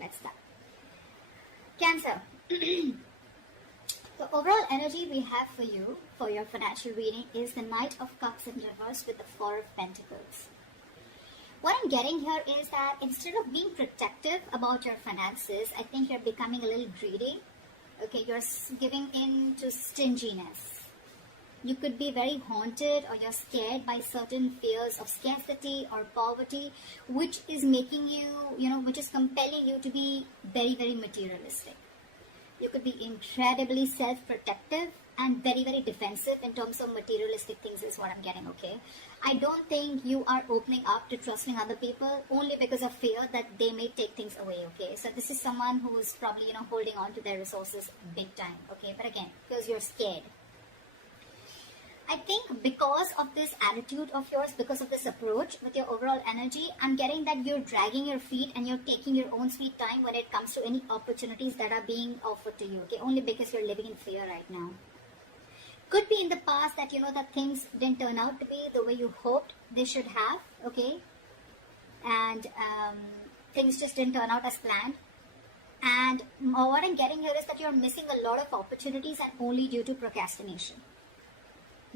let's start. Cancer. The overall energy we have for you, for your financial reading, is the Knight of Cups in reverse with the Four of Pentacles. What I'm getting here is that instead of being protective about your finances, I think you're becoming a little greedy. Okay, you're giving in to stinginess. You could be very haunted, or you're scared by certain fears of scarcity or poverty, which is making you, which is compelling you to be very, very materialistic. You could be incredibly self-protective and very, very defensive in terms of materialistic things is what I'm getting, okay? I don't think you are opening up to trusting other people only because of fear that they may take things away, okay? So this is someone who is probably, holding on to their resources big time, okay? But again, because you're scared. I think because of this attitude of yours, because of this approach with your overall energy, I'm getting that you're dragging your feet and you're taking your own sweet time when it comes to any opportunities that are being offered to you, okay? Only because you're living in fear right now. Could be in the past that, that things didn't turn out to be the way you hoped they should have, okay? And things just didn't turn out as planned. And what I'm getting here is that you're missing a lot of opportunities and only due to procrastination.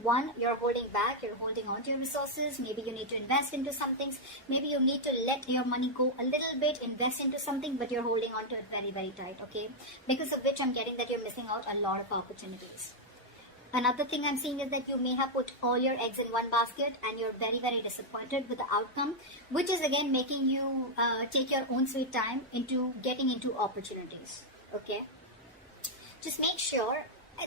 One, you're holding back, you're holding on to your resources. Maybe you need to invest into some things. Maybe you need to let your money go a little bit, invest into something, but you're holding on to it very, very tight, okay? Because of which I'm getting that you're missing out a lot of opportunities. Another thing I'm seeing is that you may have put all your eggs in one basket and you're very, very disappointed with the outcome, which is again making you take your own sweet time into getting into opportunities, okay? Just make sure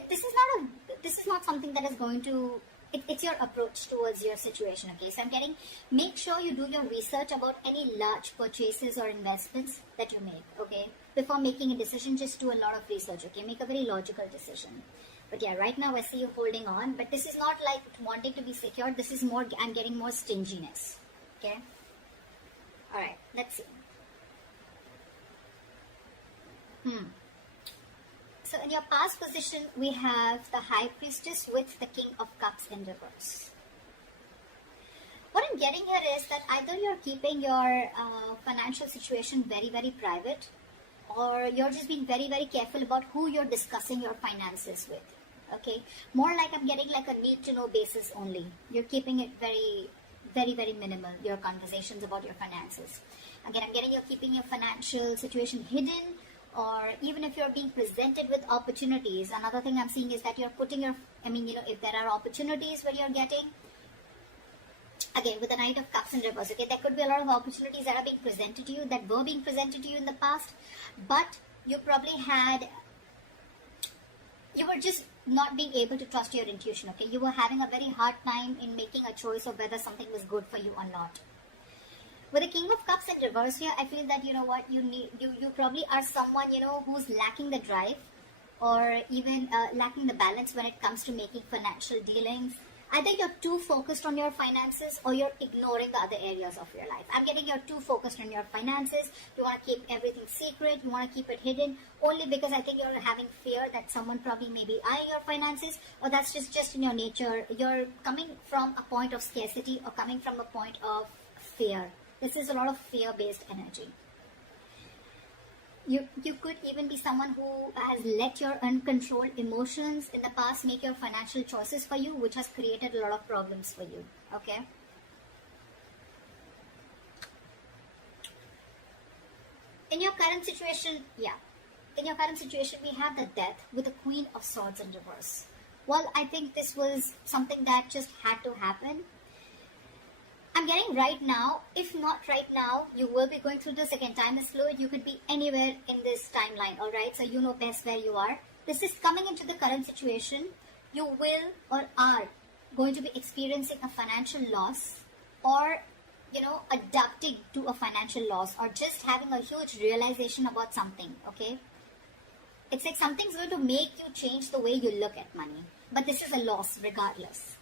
this is not something that is going to, it's your approach towards your situation, okay? So I'm getting, make sure you do your research about any large purchases or investments that you make, okay? Before making a decision, just do a lot of research, okay? Make a very logical decision. But yeah, right now I see you holding on, but this is not like wanting to be secure. This is more, I'm getting more stinginess, okay? All right, let's see. So in your past position, we have the High Priestess with the King of Cups in reverse. What I'm getting here is that either you're keeping your financial situation very, very private, or you're just being very, very careful about who you're discussing your finances with, okay? More like I'm getting like a need-to-know basis only. You're keeping it very, very, very minimal, your conversations about your finances. Again, I'm getting you're keeping your financial situation hidden, or even if you're being presented with opportunities. Another thing I'm seeing is that you're putting your, if there are opportunities where you're getting, again, with the Knight of Cups in reverse, okay, there could be a lot of opportunities that are being presented to you, that were being presented to you in the past, but you probably you were just not being able to trust your intuition, okay? You were having a very hard time in making a choice of whether something was good for you or not. With the King of Cups in reverse here, I feel that, you probably are someone, who's lacking the drive, or even lacking the balance when it comes to making financial dealings. Either you're too focused on your finances or you're ignoring the other areas of your life. I'm getting you're too focused on your finances. You want to keep everything secret. You want to keep it hidden only because I think you're having fear that someone probably may be eyeing your finances, or that's just in your nature. You're coming from a point of scarcity or coming from a point of fear. This is a lot of fear-based energy. You could even be someone who has let your uncontrolled emotions in the past make your financial choices for you, which has created a lot of problems for you, okay? In your current situation, we have the Death with the Queen of Swords in reverse. Well, I think this was something that just had to happen. I'm getting right now, if not right now, you will be going through this. Again, time is fluid. You could be anywhere in this timeline, all right? So you know best where you are. This is coming into the current situation. You will or are going to be experiencing a financial loss, or, adapting to a financial loss, or just having a huge realization about something, okay? It's like something's going to make you change the way you look at money. But this is a loss regardless.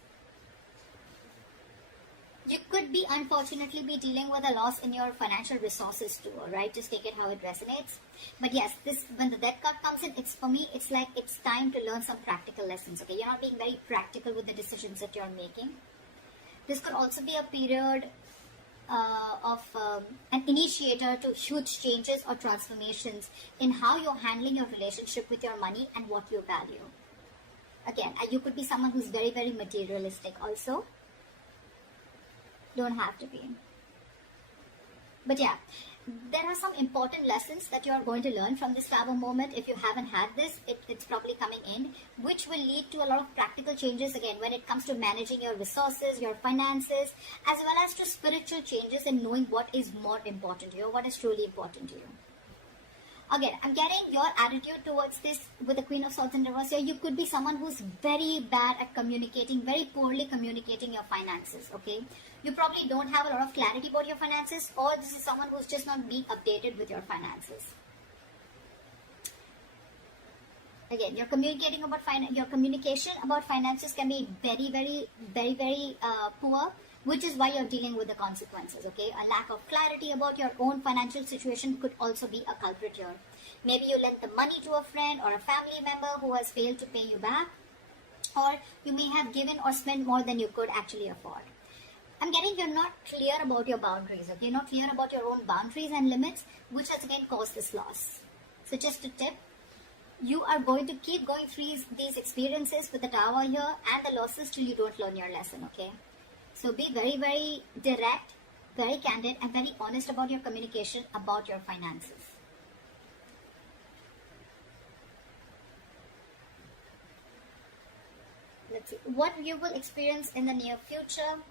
You could be, unfortunately, be dealing with a loss in your financial resources too, alright? Just take it how it resonates. But yes, when the Death card comes in, for me, it's like it's time to learn some practical lessons, okay? You're not being very practical with the decisions that you're making. This could also be a period an initiator to huge changes or transformations in how you're handling your relationship with your money and what you value. Again, you could be someone who's very, very materialistic also. Don't have to be. But yeah, there are some important lessons that you are going to learn from this travel moment. If you haven't had this, it's probably coming in, which will lead to a lot of practical changes again when it comes to managing your resources, your finances, as well as to spiritual changes and knowing what is more important to you, what is truly important to you. Again, I'm getting your attitude towards this with the Queen of Swords in reverse here. You could be someone who's very bad at communicating, very poorly communicating your finances, okay? You probably don't have a lot of clarity about your finances, or this is someone who's just not being updated with your finances. Again, your communication about finances can be very poor, which is why you're dealing with the consequences, okay? A lack of clarity about your own financial situation could also be a culprit here. Maybe you lent the money to a friend or a family member who has failed to pay you back, or you may have given or spent more than you could actually afford. I'm getting you're not clear about your boundaries, okay? You're not clear about your own boundaries and limits, which has again caused this loss. So just a tip, you are going to keep going through these experiences with the Tower here and the losses till you don't learn your lesson, okay? So be very, very direct, very candid, and very honest about your communication about your finances. Let's see what you will experience in the near future.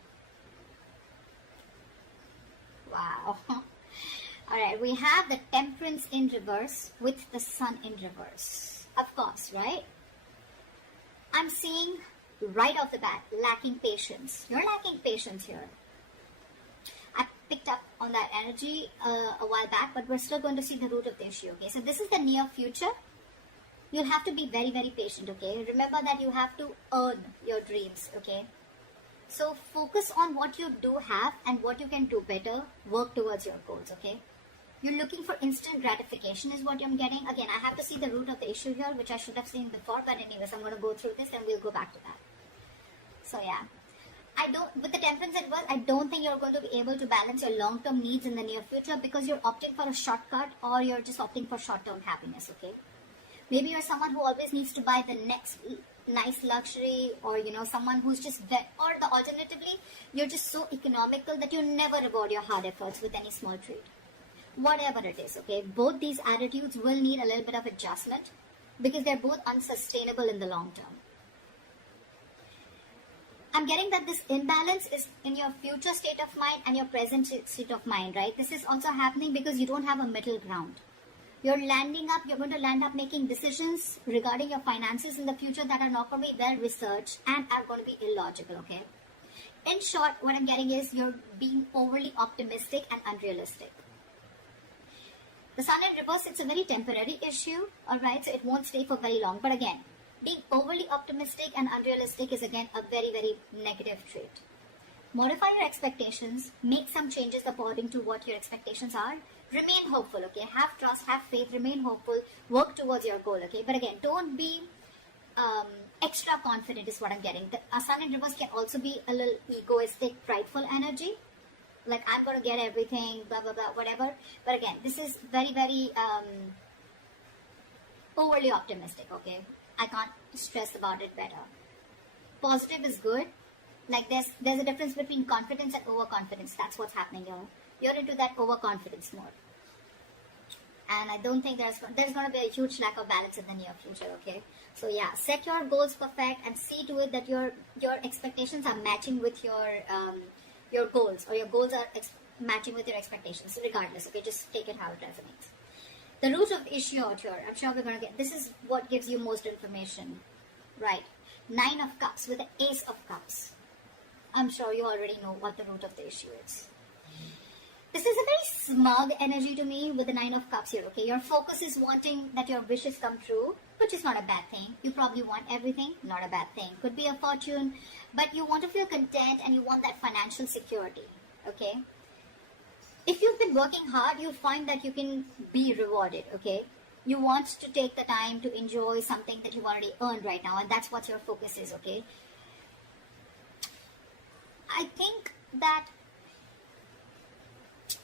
Wow. Alright, we have the Temperance in reverse with the Sun in reverse. Of course, right? I'm seeing right off the bat, lacking patience. You're lacking patience here. I picked up on that energy a while back, but we're still going to see the root of the issue, okay? So this is the near future. You'll have to be very, very patient, okay? Remember that you have to earn your dreams, okay? So focus on what you do have and what you can do better. Work towards your goals, okay? You're looking for instant gratification is what I'm getting. Again, I have to see the root of the issue here, which I should have seen before. But anyways, I'm going to go through this and we'll go back to that. So yeah, with the Temperance in reverse, I don't think you're going to be able to balance your long-term needs in the near future because you're opting for a shortcut or you're just opting for short-term happiness, okay? Maybe you're someone who always needs to buy the next nice luxury, or someone who's just alternatively, you're just so economical that you never reward your hard efforts with any small treat. Whatever it is, okay? Both these attitudes will need a little bit of adjustment because they're both unsustainable in the long term. I'm getting that this imbalance is in your future state of mind and your present state of mind, right? This is also happening because you don't have a middle ground. You're going to land up making decisions regarding your finances in the future that are not going to be well researched and are going to be illogical, okay? In short, what I'm getting is you're being overly optimistic and unrealistic. The Sun in reverse, it's a very temporary issue, alright? So it won't stay for very long. But again, being overly optimistic and unrealistic is again a very, very negative trait. Modify your expectations, make some changes according to what your expectations are. Remain hopeful, okay? Have trust, have faith, remain hopeful, work towards your goal, okay? But again, don't be extra confident is what I'm getting. The Sun in reverse can also be a little egoistic, prideful energy. Like, I'm going to get everything, blah, blah, blah, whatever. But again, this is very, very overly optimistic, okay? I can't stress about it better. Positive is good. Like, there's a difference between confidence and overconfidence. That's what's happening here. You're into that overconfidence mode. And I don't think there's going to be a huge lack of balance in the near future, okay? So yeah, set your goals perfect and see to it that your expectations are matching with your goals, or your goals are matching with your expectations, regardless, okay? Just take it how it resonates. The root of the issue out here, I'm sure we're going to get, this is what gives you most information, right? 9 of Cups with the Ace of Cups. I'm sure you already know what the root of the issue is. This is a very smug energy to me with the 9 of Cups here, okay? Your focus is wanting that your wishes come true, which is not a bad thing. You probably want everything, not a bad thing. Could be a fortune, but you want to feel content and you want that financial security, okay? If you've been working hard, you'll find that you can be rewarded, okay? You want to take the time to enjoy something that you've already earned right now, and that's what your focus is, okay? I think that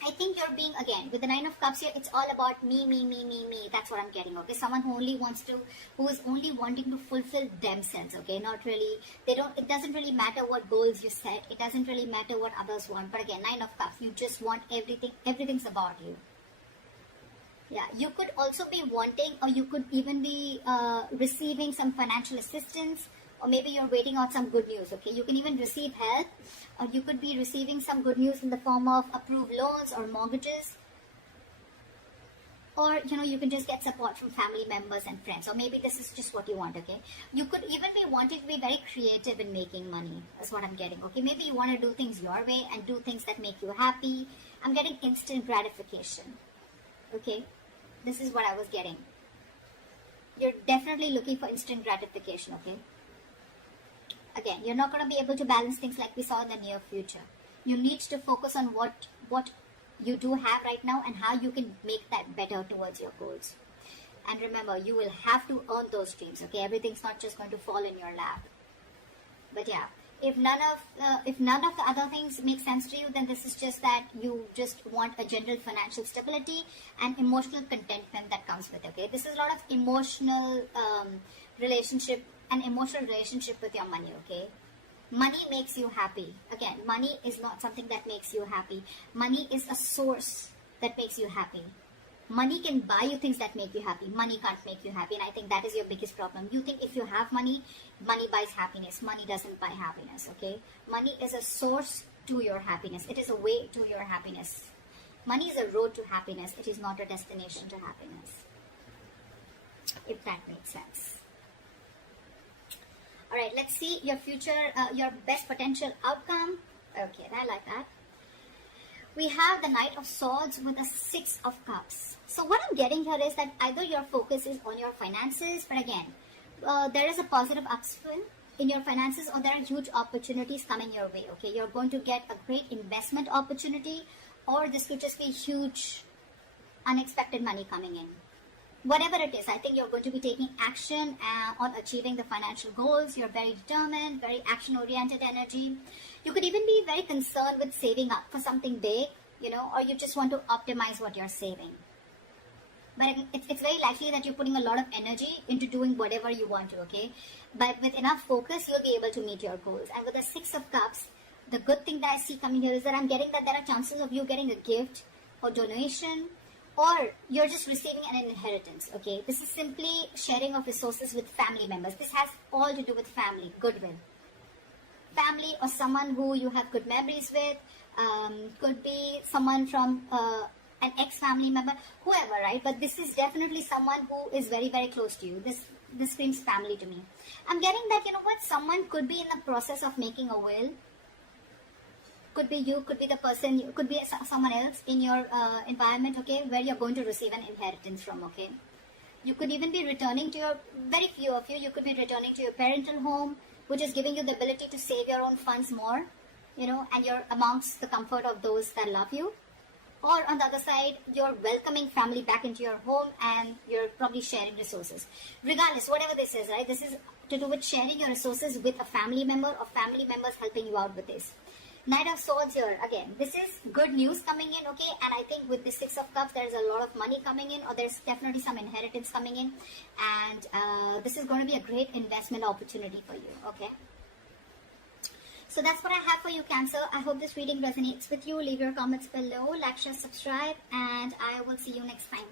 I think you're being, again, with the Nine of Cups here, it's all about me, me, me, me, me. That's what I'm getting, okay? Someone who who is only wanting to fulfill themselves, okay? Not really, it doesn't really matter what goals you set. It doesn't really matter what others want. But again, Nine of Cups, you just want everything's about you. Yeah, you could also be wanting, or you could even be receiving some financial assistance, or maybe you're waiting on some good news, okay? You can even receive help, or you could be receiving some good news in the form of approved loans or mortgages, or you can just get support from family members and friends, or maybe this is just what you want, okay? You could even be wanting to be very creative in making money. That's what I'm getting, okay? Maybe you want to do things your way and do things that make you happy. I'm getting instant gratification, okay? This is what I was getting. You're definitely looking for instant gratification, okay? Again, you're not going to be able to balance things like we saw in the near future. You need to focus on what you do have right now and how you can make that better towards your goals. And remember, you will have to earn those dreams, okay? Everything's not just going to fall in your lap. But yeah, if none of the other things make sense to you, then this is just that you just want a general financial stability and emotional contentment that comes with it, okay? This is a lot of emotional relationship with your money, okay? Money makes you happy. Again, money is not something that makes you happy. Money is a source that makes you happy. Money can buy you things that make you happy. Money can't make you happy, and I think that is your biggest problem. You think if you have money, money buys happiness. Money doesn't buy happiness, okay? Money is a source to your happiness. It is a way to your happiness. Money is a road to happiness. It is not a destination to happiness, if that makes sense. All right, let's see your future, your best potential outcome. Okay, I like that. We have the Knight of Swords with a Six of Cups. So what I'm getting here is that either your focus is on your finances, but again, there is a positive upswing in your finances, or there are huge opportunities coming your way, okay? You're going to get a great investment opportunity, or this could just be huge, unexpected money coming in. Whatever it is, I think you're going to be taking action on achieving the financial goals. You're very determined, very action-oriented energy. You could even be very concerned with saving up for something big, or you just want to optimize what you're saving. But it's very likely that you're putting a lot of energy into doing whatever you want to, okay? But with enough focus, you'll be able to meet your goals. And with the Six of Cups, the good thing that I see coming here is that I'm getting that there are chances of you getting a gift or donation, or you're just receiving an inheritance, okay? This is simply sharing of resources with family members. This has all to do with family, goodwill. Family or someone who you have good memories with, could be someone from an ex-family member, whoever, right? But this is definitely someone who is very, very close to you. This screams family to me. I'm getting that, someone could be in the process of making a will. Could be you, could be the person, could be someone else in your environment, okay, where you're going to receive an inheritance from, okay? You could even be returning to very few of you could be returning to your parental home, which is giving you the ability to save your own funds more, and you're amongst the comfort of those that love you. Or on the other side, you're welcoming family back into your home and you're probably sharing resources. Regardless, whatever this is, right, this is to do with sharing your resources with a family member or family members helping you out with this. Knight of Swords here, again, this is good news coming in, okay? And I think with the Six of Cups, there's a lot of money coming in, or there's definitely some inheritance coming in. And this is going to be a great investment opportunity for you, okay? So that's what I have for you, Cancer. I hope this reading resonates with you. Leave your comments below, like, share, subscribe, and I will see you next time.